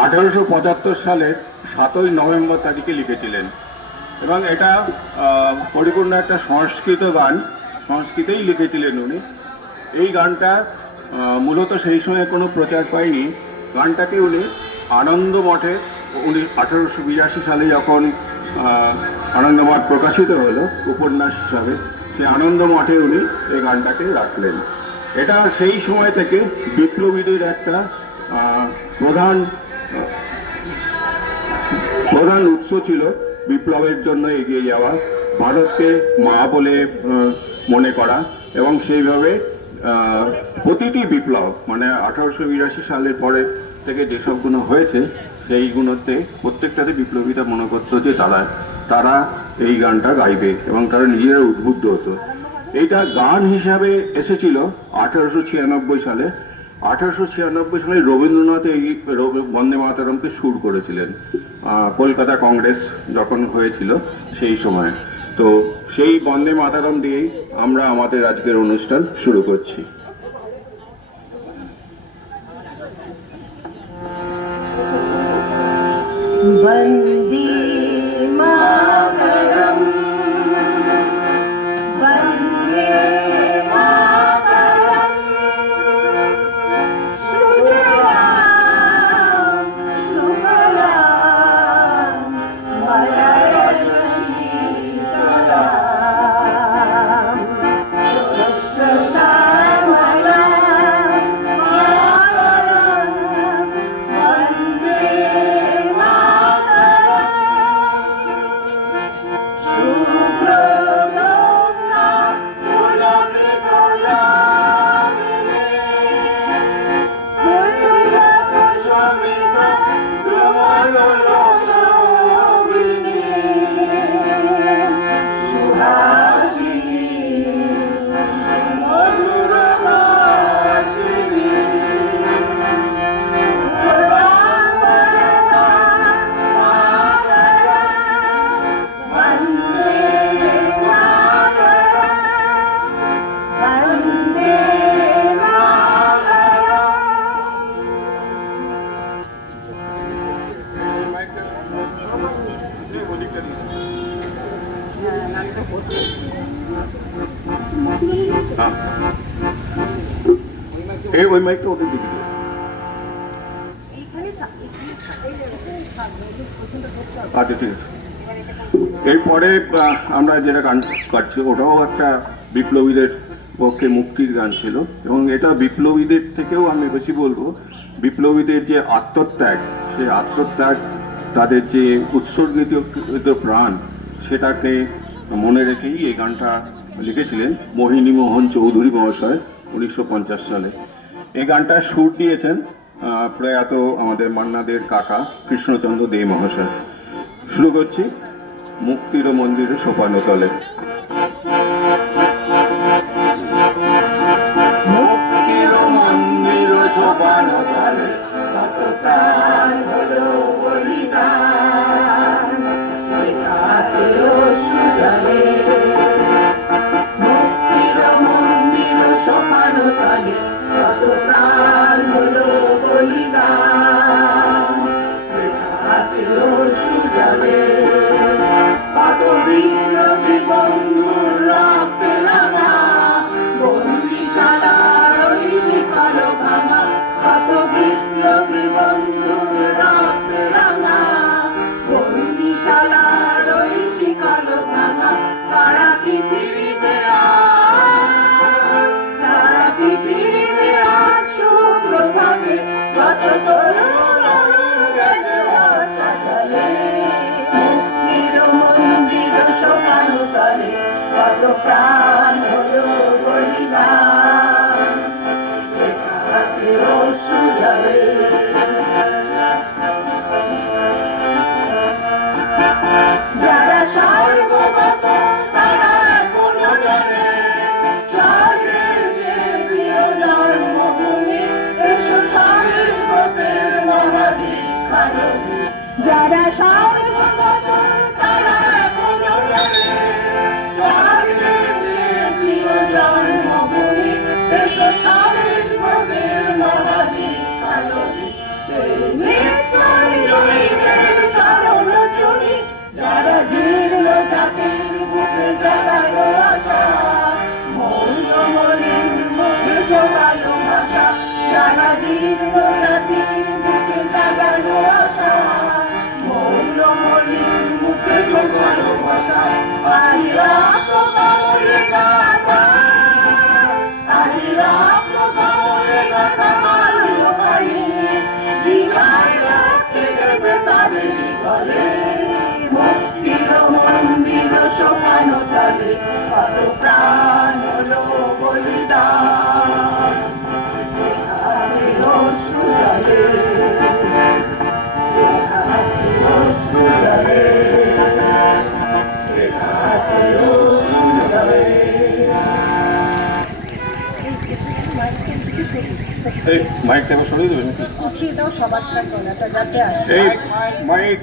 1875 সালের 7ই নভেম্বর তারিখে লিখেছিলেন এবং এটা পরিপূর্ণ একটা সংস্কৃত গান, সংস্কৃতেই লিখেছিলেন উনি। এই গানটা মূলত সেই সময় কোনো প্রচার পায়নি। গানটাকে উনি আনন্দ মঠে 1882 সালে যখন আনন্দ মঠ প্রকাশিত হলো উপন্যাস হিসাবে, সেই আনন্দ মঠে উনি এই গানটাকে রাখলেন। এটা সেই সময় থেকে বিপ্লবীদের একটা প্রধান উৎস ছিল, বিপ্লবের জন্য এগিয়ে যাওয়া, ভারতকে মা বলে মনে করা এবং সেইভাবে প্রতিটি বিপ্লব মানে 1882 সালের পরে থেকে যেসবগুলো হয়েছে সেইগুলোতে প্রত্যেকটাতে বিপ্লবীরা মনে করতো যে তারা এই গানটা গাইবে এবং তারা নিজেরা উদ্বুদ্ধ হতো। এইটা গান হিসাবে এসেছিল 1896 সালে। 1896 সালে রবীন্দ্রনাথ এই বন্দে মাতরমকে সুর করেছিলেন কলকাতা কংগ্রেস যখন হয়েছিল সেই সময়। তো সেই বন্দে মাতরম দিয়েই আমরা আমাদের আজকের অনুষ্ঠান শুরু করছি। বন্দে মাতরম বন্দে মাতরম সুজলাম সুফলাম মলয়জ শীতলাম শস্য শ্যামলাম মাতরম বন্দে ওই মাইকটা ওদের দিকে দিও। আচ্ছা ঠিক আছে। এরপরে আমরা যেটা গান করছি ওটাও একটা বিপ্লবীদের পক্ষে মুক্তির গান ছিল এবং এটা বিপ্লবীদের থেকেও আমি বেশি বলবো বিপ্লবীদের যে আত্মত্যাগ, সেই আত্মত্যাগ, তাদের যে উৎসর্গিত প্রাণ, সেটাকে মনে রেখেই এই গানটা লিখেছিলেন মোহিনী মোহন চৌধুরী মহাশয় 1950 সালে। এই গানটা সুর দিয়েছেন প্রয়াত আমাদের মান্নাদের কাকা কৃষ্ণচন্দ্র দে মহাশয়। শুরু করছি মুক্তির মন্দিরে সোপানতলে। মুক্তির মন্দির সোপানতলে কত প্রাণ হলো বলিদান, আছে সুজলে। মুক্তির মন্দির সোপানতলে কত প্রাণ হলো বলিদান, আছে সুজলে। কত বিপ্লবী বন্ধুর রক্তে রাঙা বন্দিশালার ওই শিকল ভাঙা, কত বিপ্লবী বন্ধুর রক্তে রাঙা বন্দিশালার ওই শিকল ভাঙা। তারা কি ফিরিবে তারা কি ফিরিবে আজ সুপ্রভাতে, কত তরুণ গেছে রাস্তা চলে। মুক্তির মন্দির সোপানতলে কত প্রাণ হলো বলিদান, আছে অশ্রু জলে। যারা সর্বগত তারা এখনো জানে স্বর্গের যে প্রিয় জন্মভূমি, এসো সারস্বতের মহাদীক্ষা নদী। যারা সর্বগত তারা এখনো জানে স্বর্গের যে প্রিয় জন্মভূমি, এসো সারস্বতের মহাদীক্ষা নদী। সেই নিত্য সারা জীর্ণ জাতির বুকে জাগানো আশা মৌলমলির মুখে ঢোকানো ভাষা আইরা প্রকামরে গাথা আইরা প্রকামরে গাথা মাল্য পানি বিহায় রাখতে দেবে তাদের ঘরে মুক্তির মন্দির সোপানো তালে কত প্রাণ হলো বলিদান আছে অশ্রু জলে আছে অশ্রু জলে আছে অশ্রু জলে এই মাইকটা এবার সরিয়ে দেবেন উঠিয়ে দাও সবার কাছে যাতে আসে এই মাইক